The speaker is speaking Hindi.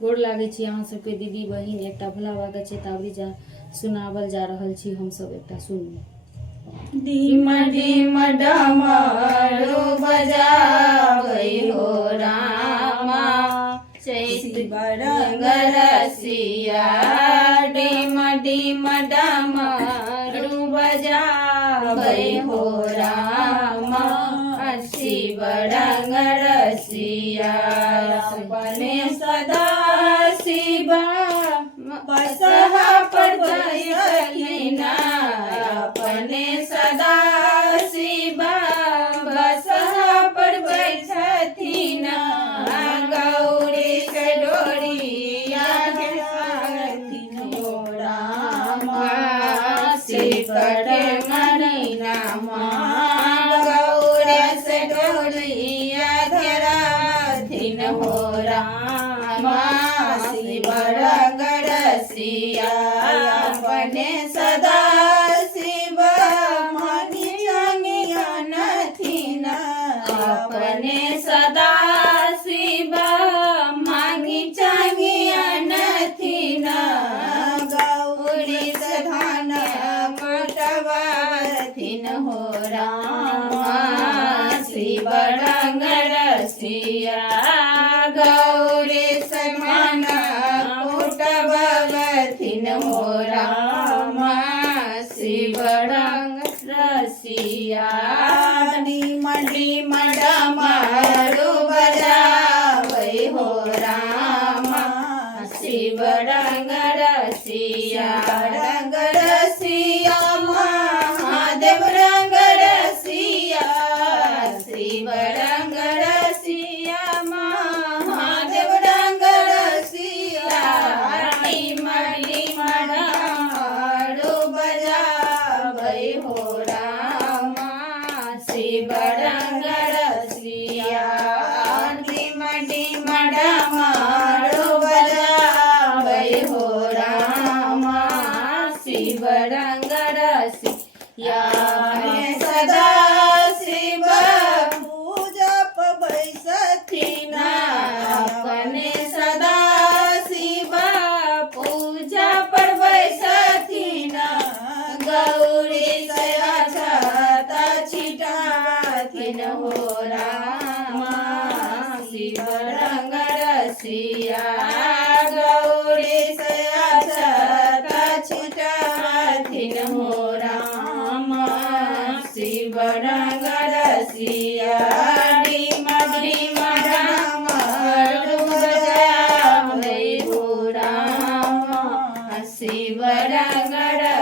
गोड़ लागे छी अहाँ सबके दीदी बहिन। एकटा भोला बाबा के चेतावनी जा सुनावल जा रहल छी हम सब, एकटा सुनू। डीम डीम डमरू बजाबै हो रामा, चैत बरंग रसिया। डीम डीम डमरू बजाबै हो रामा, शिव रंग रसिया। अपने सदा शिवा बसहा पर बैठिन, अपने सदा शिवा बसहा पर बैठिन। गौरी के डोरिया घेरथिन हो रामा, शिव के मरीनामा। गौरी से डोरिया घेरथिन हो रामा, शिव रंग रसिया। अपने सदा शिव मांगी जांगिया नथिन, अपने सदा शिव मांगी जांगिया नथिन। गौरी से धन कटवाथिन हो रामा, शिव रंग रसिया। गौरी से मन कुटवाथिन हो रामा, शिव रंग रसिया। डीम डीम डमरू बजाबै हो रामा, शिव रंग रसिया। रंग रसिया महादेव रंग रसिया, शिव रंग रसिया महादेव रंग रसिया। डीम डीम डमरू बजाबै हो रामा, शिव रंग रसिया। डीम डीम डमरू बजाबै हो रामा, शिव रंग रसिया। अपने सदा शिव पूजा बैसथिन, अपने सदा शिव पूजा पर बैसथिन। गौरी से अक्षत छिटाथिन हो रामा, शिव रंग रसिया। गौरी से अक्षत छिटाथिन हो रामा, शिव रंग रसिया। डीम डीम डमरू बजाबै हो रामा, शिव रंग रसिया।